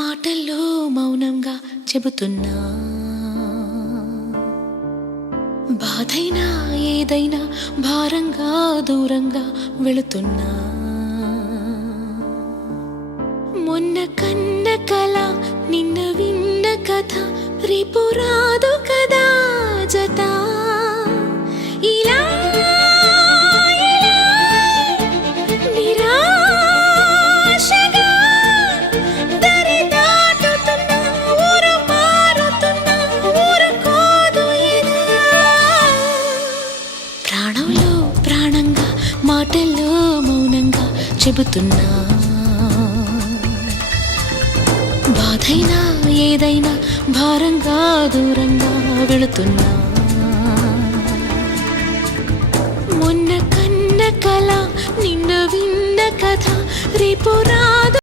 మాటల్లో మౌనంగా చెబుతున్నా, బాధైనా ఏదైనా భారంగా దూరంగా వెళుతున్నా. మొన్న కన్న కల నిన్న విన్న కథ రేపు రాదు కదా జత. ఇలా నిరాశగా దరి దాటుతున్నా, ఊరు మారుతున్నా, ఊరుకోదు ఎదా. ప్రాణంలో ప్రాణంగా మాటల్లో మౌనంగా చెబుతున్నా, బాధైనా ఏదైనా భారంగా దూరంగా వెళుతున్నా. మొన్న కన్న కల నిన్న విన్న కథ రేపు రాదు.